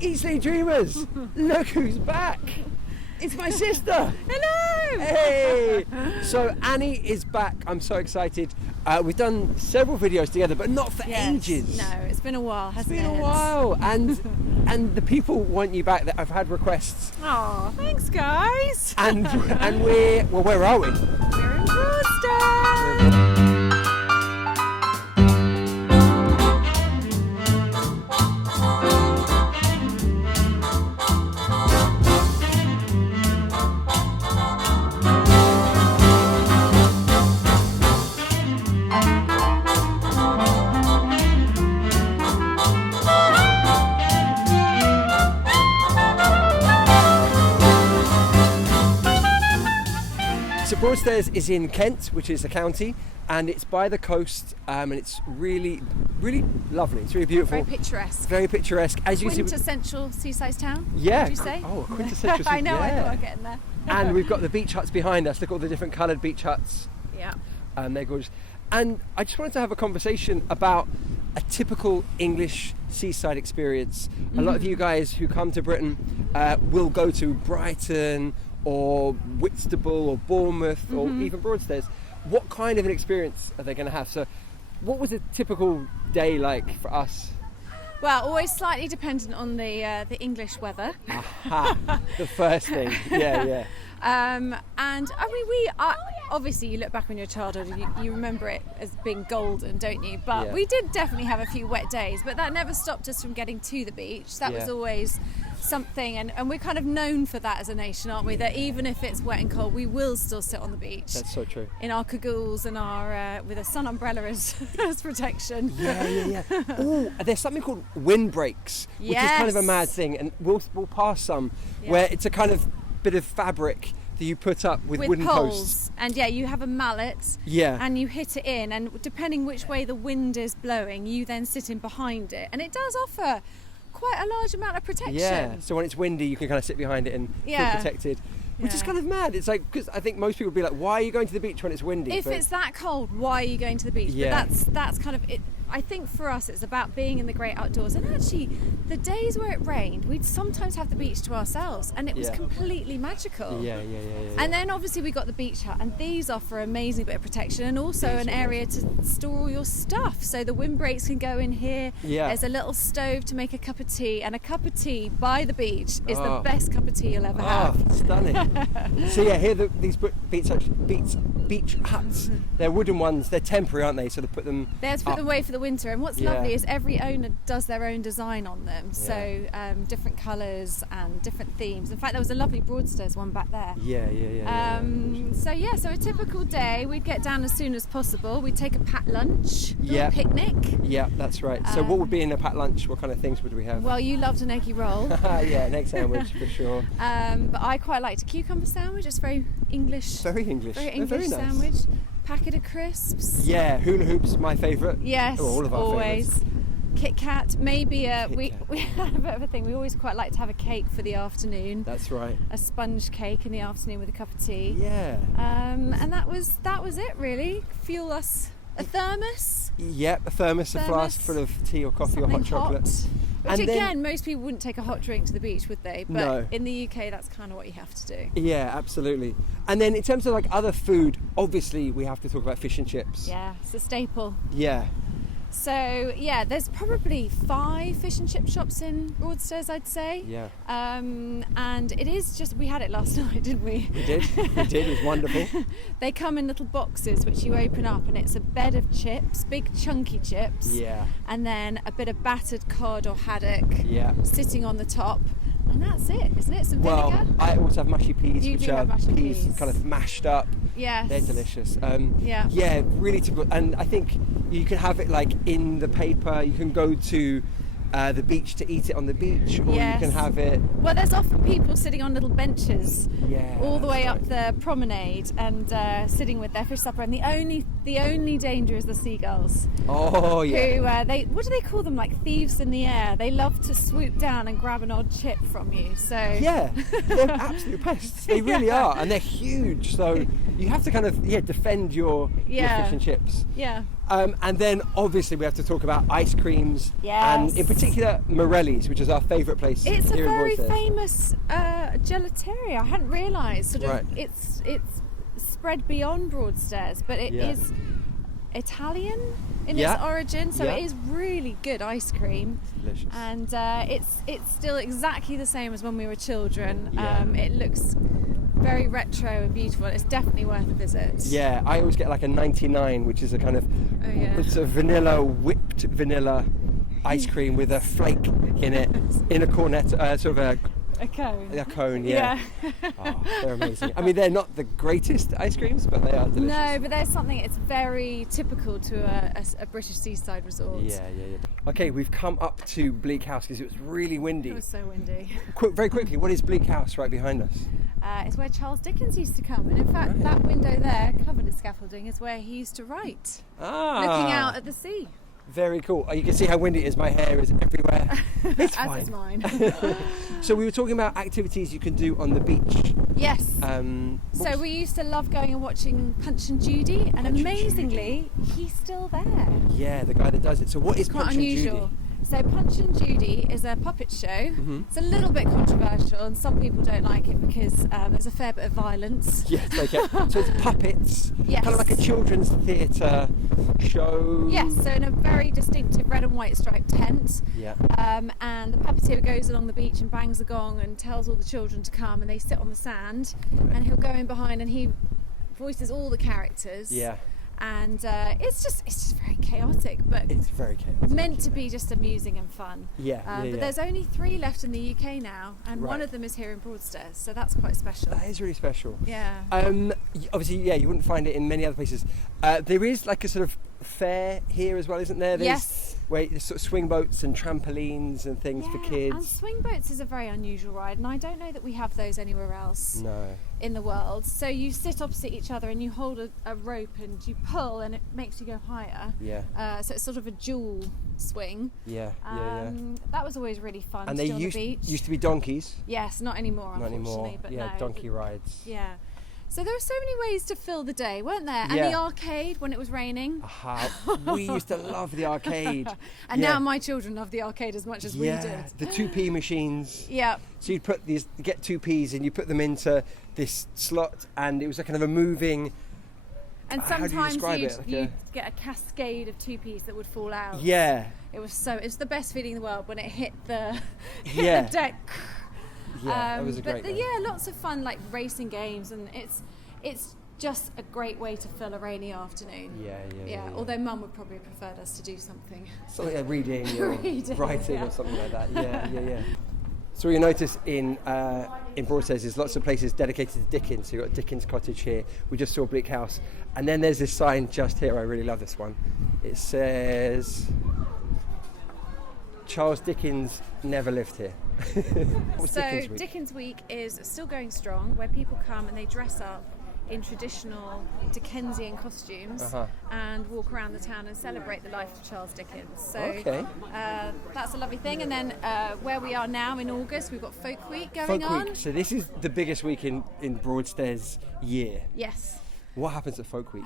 Eastleigh Dreamers, look who's back. It's my sister. Hello. Hey. So Annie is back. I'm so excited. We've done several videos together, but not for ages. No, it's been a while, hasn't it? It's been a while. And the people want you back. That I've had requests. Oh, thanks, guys. And where are we? We're in Broadstairs. So Broadstairs is in Kent, which is a county, and it's by the coast, and it's really, really lovely. It's really beautiful. Very picturesque. Very picturesque. As you can see, quintessential seaside town. yeah. Would you say? Oh, quintessential. I know. Yeah. I know. I'm getting there. And we've got the beach huts behind us. Look at all the different coloured beach huts. Yeah. They're gorgeous. And I just wanted to have a conversation about a typical English seaside experience. A lot of you guys who come to Britain will go to Brighton or Whitstable or Bournemouth or even Broadstairs. What kind of an experience are they going to have? So what was a typical day like for us? Well, always slightly dependent on the English weather. Aha, the first thing. Yeah. And I mean, we are, obviously you look back on your childhood and you remember it as being golden, don't you? But we did definitely have a few wet days, but that never stopped us from getting to the beach. That was always something, and we're kind of known for that as a nation, aren't we? That even if it's wet and cold, we will still sit on the beach. That's so true. In our cagoules and our with a sun umbrella as protection. Yeah. Oh, there's something called windbreaks, which is kind of a mad thing, and we'll pass some where it's a kind of bit of fabric that you put up with wooden posts. And you have a mallet and you hit it in, and depending which way the wind is blowing, you then sit in behind it, and it does offer quite a large amount of protection. Yeah, so when it's windy you can kind of sit behind it and feel protected. Which is kind of mad. It's like, because I think most people would be like, why are you going to the beach when it's windy? If it's that cold, why are you going to the beach? Yeah. But that's kind of it. I think for us it's about being in the great outdoors, and actually the days where it rained, we'd sometimes have the beach to ourselves, and it was completely magical. Yeah. And then obviously we got the beach hut, and these offer an amazing bit of protection, and also an area to store all your stuff. So the windbreaks can go in here. There's a little stove to make a cup of tea, and a cup of tea by the beach is the best cup of tea you'll ever have. Stunning. So here these beach huts, they're wooden ones. They're temporary, aren't they? So they put them. They have to put them away for the winter, and what's lovely is every owner does their own design on them. So different colours and different themes. In fact, there was a lovely Broadstairs one back there. So a typical day, we'd get down as soon as possible. We'd take a packed lunch, little picnic. Yeah, that's right. So what would be in a packed lunch? What kind of things would we have? Well, you loved an eggy roll. An egg sandwich for sure. But I quite liked a cucumber sandwich. It's very English. Very English. Very English nice sandwich. Packet of crisps. Yeah, hula hoops, my favourite. Yes, all of our always. favourites. Kit Kat, maybe we had a bit of a thing. We always quite like to have a cake for the afternoon. That's right. A sponge cake in the afternoon with a cup of tea. Yeah. And that was it really. Fuel us a thermos. Yep, a thermos, a flask full of tea or coffee or hot chocolate. Which again, most people wouldn't take a hot drink to the beach, would they? But no. In the UK, that's kind of what you have to do. Yeah, absolutely. And then in terms of like other food, obviously we have to talk about fish and chips. Yeah, it's a staple. Yeah. So there's probably 5 fish and chip shops in Broadstairs, I'd say. Yeah. And it is just, we had it last night, didn't we? We did. It was wonderful. They come in little boxes which you open up, and it's a bed of chips, big chunky chips. Yeah. And then a bit of battered cod or haddock. Yeah. Sitting on the top. And that's it, isn't it? Some vinegar. Well, I also have mushy peas, You which do are have mushy peas. kind of mashed up. Yes. They're delicious. Yeah, really typical. And I think you can have it like in the paper. You can go to the beach to eat it on the beach, or you can have it. Well, there's often people sitting on little benches all the way up the promenade and sitting with their fish supper, and the only danger is the seagulls. Oh yeah. Who what do they call them? Like thieves in the air. They love to swoop down and grab an odd chip from you. So yeah, they're absolute pests. They really are, and they're huge. So you have to kind of defend your fish and chips. Yeah. And then obviously we have to talk about ice creams, Yes. and in particular particular Morelli's, which is our favourite place It's a here in very Broadstairs. famous gelateria. I hadn't realised. Sort of, Right. it's spread beyond Broadstairs, but it Yeah. is Italian in Yeah. its origin, so Yeah. it is really good ice cream. Delicious. And it's still exactly the same as when we were children. Yeah. It looks very retro and beautiful. It's definitely worth a visit. Yeah, I always get like a 99, which is a kind of Oh, yeah. it's a whipped vanilla ice cream with a flake in it, in a cornet, sort of A cone. a cone. Yeah. Oh, they're amazing. I mean, they're not the greatest ice creams, but they are delicious. No, but there's something. It's very typical to a British seaside resort. Yeah. Okay, we've come up to Bleak House because it was really windy. It was so windy. Very quickly, what is Bleak House right behind us? It's where Charles Dickens used to come, and in fact, that window there, covered in scaffolding, is where he used to write, looking out at the sea. Very cool. You can see how windy it is. My hair is everywhere. It's As fine. is mine. So we were talking about activities you can do on the beach. Yes. What So was- we used to love going and watching Punch and Judy, and Punch and amazingly, he's still there. Yeah, the guy that does it. So what is Quite Punch unusual. and Judy? So Punch and Judy is a puppet show. Mm-hmm. It's a little bit controversial, and some people don't like it because there's a fair bit of violence. Yes, okay. So it's puppets. Yes. Kind of like a children's theatre show. Yes, so in a very distinctive red and white striped tent. Yeah. And the puppeteer goes along the beach and bangs a gong and tells all the children to come, and they sit on the sand, and he'll go in behind and he voices all the characters. Yeah. And it's just very chaotic, but It's very chaotic. meant to be just amusing and fun. Yeah, But there's only 3 left in the UK now, and one Right. of them is here in Broadstairs, so that's quite special. That is really special. Yeah. Obviously, yeah, you wouldn't find it in many other places. There is like a sort of fair here as well, isn't there? Yes. Where there's sort of swing boats and trampolines and things for kids. And swing boats is a very unusual ride, and I don't know that we have those anywhere else No. in the world. So you sit opposite each other and you hold a rope and you pull, and it makes you go higher. Yeah. So it's sort of a dual swing. Yeah. That was always really fun. And to they do on the beach. used to be donkeys. Yes, not anymore, Not unfortunately. anymore. But Yeah, no, donkey rides. Yeah. So there were so many ways to fill the day, weren't there? And Yeah. the arcade when it was raining. Aha. We used to love the arcade. And Yeah. now my children love the arcade as much as we did. The 2p machines. Yeah. So you'd get 2p's and you put them into this slot, and it was a kind of a moving. And How do you sometimes describe it? Like you'd get a cascade of 2p's that would fall out. Yeah. It's the best feeling in the world when it hit the, Yeah. the deck. Yeah, that was a great But game. yeah, lots of fun like racing games, and it's just a great way to fill a rainy afternoon. Yeah. Although Mum would probably have preferred us to do something. Something like reading or Reading, writing yeah. or something like that. Yeah. So you notice in Broadstairs there's lots of places dedicated to Dickens. So you've got Dickens Cottage here. We just saw Bleak House. And then there's this sign just here. I really love this one. It says, Charles Dickens never lived here. What's So Dickens Week? Dickens Week is still going strong, where people come and they dress up in traditional Dickensian costumes and walk around the town and celebrate the life of Charles Dickens. So Okay. that's a lovely thing. And then where we are now in August, we've got Folk Week going Folk on. Week. So this is the biggest week in Broadstairs year. Yes. What happens at Folk Week?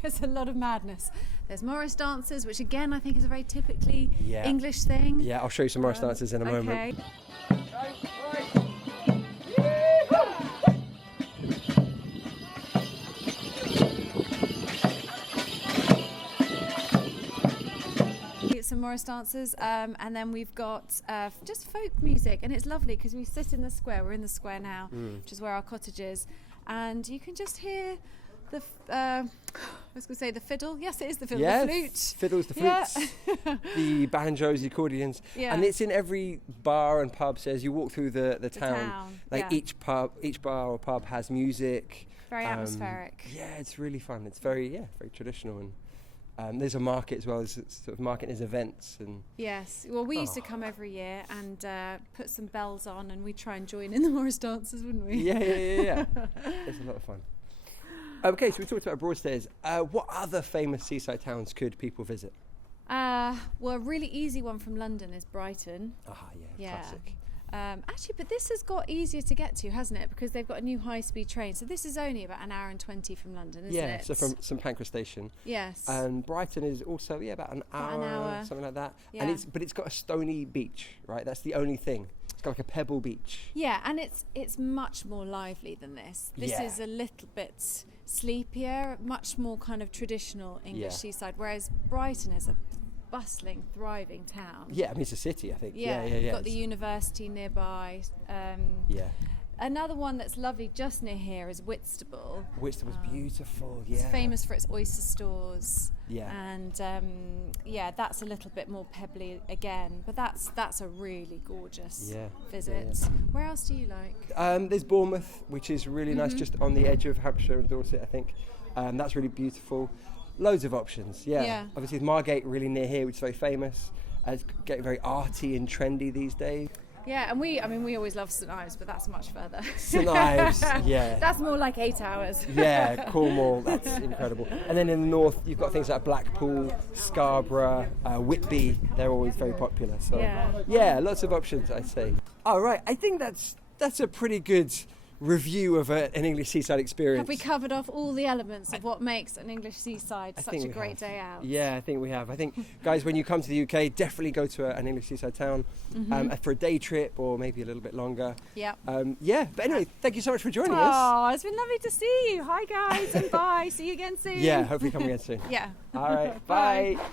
There's a lot of madness. There's Morris dances, which again I think is a very typically Yeah. English thing. Yeah, I'll show you some Morris dances in a moment. Okay. Some Morris dancers, and then we've got just folk music, and it's lovely because we sit in the square. We're in the square now, which is where our cottage is, and you can just hear the I was going to say the fiddle. Yes, it is the fiddle. Yes, The flute. fiddles, the Yeah. flutes, the banjos, the accordions, Yeah. and it's in every bar and pub. So as you walk through the town, like yeah. each bar or pub has music. Very atmospheric. Yeah, it's really fun. It's very traditional, and there's a market as well. There's sort of market, there's events, and Yes. Well, we used to come every year and put some bells on, and we'd try and join in the Morris dances, wouldn't we? yeah. It's a lot of fun. Okay, so we talked about Broadstairs. What other famous seaside towns could people visit? Well, a really easy one from London is Brighton. Yeah, classic. Actually, but this has got easier to get to, hasn't it? Because they've got a new high-speed train. So this is only about an hour and 20 from London, isn't it? Yeah, so from St Pancras Station. Yes. And Brighton is also, about an hour, something like that. Yeah. And it's got a stony beach, right? That's the only thing. It's got like a pebble beach. Yeah, and it's much more lively than this. This is a little bit sleepier, much more kind of traditional English seaside, whereas Brighton is a bustling, thriving town. Yeah, I mean, it's a city, I think. Yeah. You've got the university nearby. Another one that's lovely just near here is Whitstable's. Whitstable's beautiful, It's famous for its oyster stores. Yeah. And that's a little bit more pebbly again, but that's a really gorgeous visit. Yeah. Where else do you like? There's Bournemouth, which is really nice, just on the edge of Hampshire and Dorset, I think. That's really beautiful. Loads of options, Obviously, Margate really near here, which is very famous. It's getting very arty and trendy these days. Yeah, and we always love St Ives, but that's much further. St Ives, yeah. That's more like 8 hours. Yeah, Cornwall, that's incredible. And then in the north, you've got things like Blackpool, Scarborough, Whitby. They're always very popular. So lots of options, I'd say. All right, I think that's a pretty good review of an English seaside experience. Have we covered off all the elements of what makes an English seaside such a great day out? Yeah, I think we have. I think, guys, when you come to the UK, definitely go to an English seaside town for a day trip or maybe a little bit longer. Yeah. But anyway, thank you so much for joining us. Oh, it's been lovely to see you. Hi, guys, and bye. See you again soon. Yeah, hopefully come again soon. Yeah. All right, bye.